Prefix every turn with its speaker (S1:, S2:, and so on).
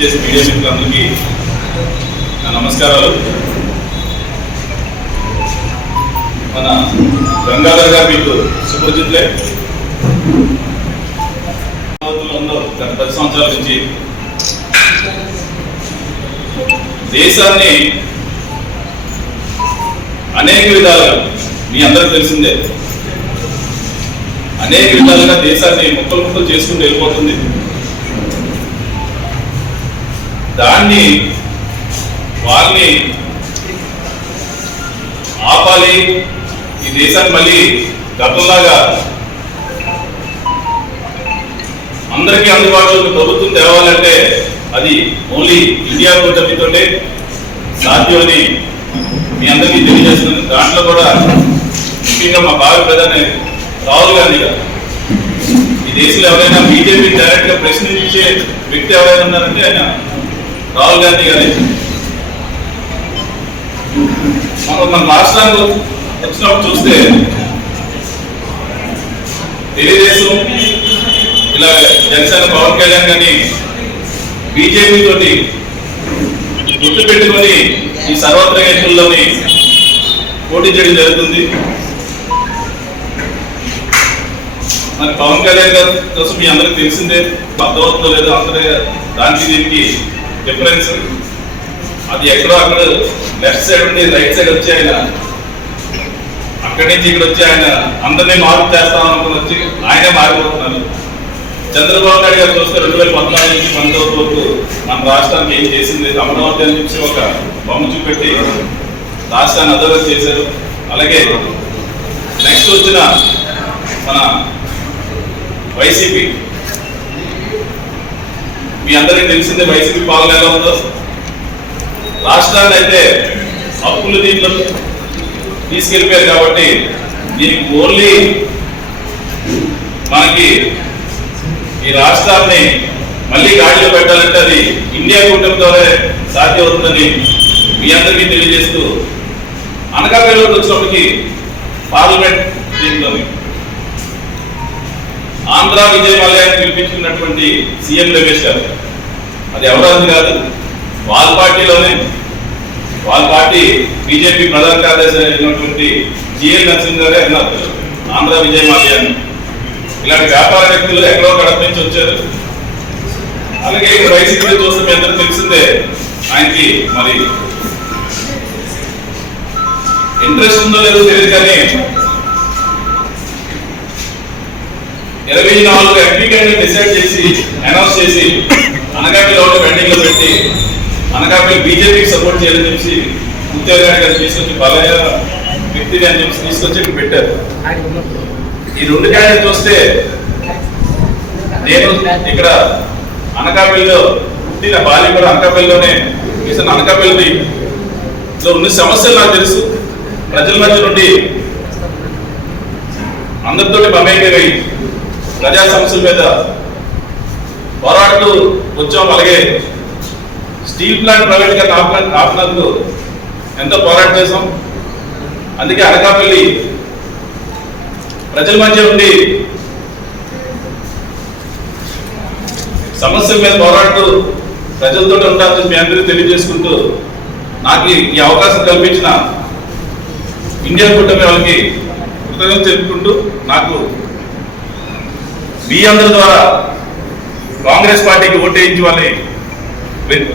S1: చేసి మీడియా మిత్రులందరికీ నా నమస్కారాలు. మన గంగాధర్ గారు మీకు సుపరిచితులే. గత పది సంవత్సరాల నుంచి దేశాన్ని అనేక విధాలుగా మీ అందరికి తెలిసిందే అనేక విధాలుగా దేశాన్ని ముక్కలు ముక్కలు చేసుకుంటూ వెళ్ళిపోతుంది. దాన్ని వాళ్ళని ఆపాలి. ఈ దేశాన్ని మళ్ళీ గతంలాగా అందరికీ అందుబాటులో ప్రభుత్వం తేవాలంటే అది ఓన్లీ ఇండియా కూటమితోటే సాధ్యమని మీ అందరికీ తెలియజేస్తుంది దాంట్లో కూడా ముఖ్యంగా మా భావి ప్రధాని రాహుల్ గాంధీ గారు. ఈ దేశంలో ఎవరైనా బీజేపీ డైరెక్ట్గా ప్రశ్నించే వ్యక్తి ఎవరైనా ఉన్నారంటే ఆయన రాహుల్ గాంధీ గారి మన రాష్ట్రానికి వచ్చినప్పుడు చూస్తే తెలుగుదేశం ఇలా జనసేన పవన్ కళ్యాణ్ కానీ బీజేపీ తోటి గుర్తు పెట్టుకొని ఈ సర్వత్ర ఎన్నికల్లోని పోటీ చేయడం జరుగుతుంది. మరి పవన్ కళ్యాణ్ గారి కోసం మీ అందరికి తెలిసిందే అర్థమవుతుందో లేదో అందరూ దానికి దీనికి డిఫరెన్స్ అది ఎక్కడో అక్కడ లెఫ్ట్ సైడ్ ఉండి రైట్ సైడ్ వచ్చి ఆయన అక్కడి నుంచి ఇక్కడ వచ్చి ఆయన అందరినీ మార్పు చేస్తాం అనుకుని వచ్చి ఆయనే మారిపోతున్నారు. చంద్రబాబు నాయుడు గారు చూస్తే రెండు వేల పద్నాలుగు నుంచి పంతొమ్మిది వరకు మన రాష్ట్రానికి ఏం చేసింది? అమరావతి అని చెప్పి ఒక బొమ్మ చూపెట్టి రాష్ట్రాన్ని అధోగతి చేశారు. అలాగే నెక్స్ట్ వచ్చిన మన వైసీపీ మీ అందరికీ తెలిసిందే వైసీపీ పాలన ఎలా ఉందో? రాష్ట్రాన్ని అయితే అప్పులు దీంట్లో తీసుకెళ్ళిపోయారు కాబట్టి దీనికి ఓన్లీ మనకి ఈ రాష్ట్రాన్ని మళ్ళీ గాడిలో పెట్టాలంటే అది ఇండియా కూటమితోనే సాధ్యమవుతుందని మీ అందరికీ తెలియజేస్తూ అనకాపల్లిలోకి వచ్చినప్పటికీ పార్లమెంట్ దీంట్లో ఆంధ్ర విజయ మలయాన్ని పిలిపించుకున్నటువంటి సీఎం రమేష్ గారు. అది ఎవరది కాదు వాళ్ళ పార్టీలోనే. వాళ్ళ పార్టీ బీజేపీ ప్రధాన కార్యదర్శి అయినటువంటి జిఎల్ నరసింహ గారే అన్నారు. ఆంధ్ర విజయ మలయాన్ని ఇలాంటి వ్యాపార వ్యక్తులు ఎక్కడో కడప నుంచి వచ్చారు. అలాగే ఇక్కడ వైసీపీ చూస్తే మీ అందరూ తెలిసిందే ఆయనకి మరి ఇంట్రెస్ట్ ఉందో లేదో తెలియదు కానీ ఇరవై నాలుగు ఎంపీ డిసైడ్ చేసి అనౌన్స్ చేసి అనకాపల్లి ఒకటి పెండింగ్లో పెట్టి అనకాపల్లి బీజేపీకి సపోర్ట్ చేయాలని చెప్పి ఉద్యోగాన్ని గారు తీసుకొచ్చి బలయ వ్యక్తిని అని చెప్పి తీసుకొచ్చి పెట్టారు. ఈ రెండు క్యాండిడేట్ చూస్తే నేను ఇక్కడ అనకాపల్లిలో పుట్టిన బాల్యం కూడా అనకాపల్లిలోనే చేసిన అనకాపల్లి ఉన్న సమస్యలు నాకు తెలుసు. ప్రజల మధ్య నుండి అందరితో మమేకమై ప్రజా సమస్యల మీద పోరాడుతూ వచ్చాం అలాగే స్టీల్ ప్లాంట్ ప్రైవేట్గా ఆపినందుకు ఆపినందుకు ఎంతో పోరాటం చేసాం అందుకే అనకాపల్లి ప్రజల మధ్య ఉండి సమస్యల మీద పోరాడుతూ ప్రజలతో ఉండాలని మీ అందరికీ తెలియజేసుకుంటూ నాకు ఈ- ఈ అవకాశం కల్పించిన ఇండియా కూటమి వాళ్ళకి కృతజ్ఞత తెలుపుకుంటూ నాకు మీ అందరి ద్వారా కాంగ్రెస్ పార్టీకి ఓటేయించి వాళ్ళని విన్-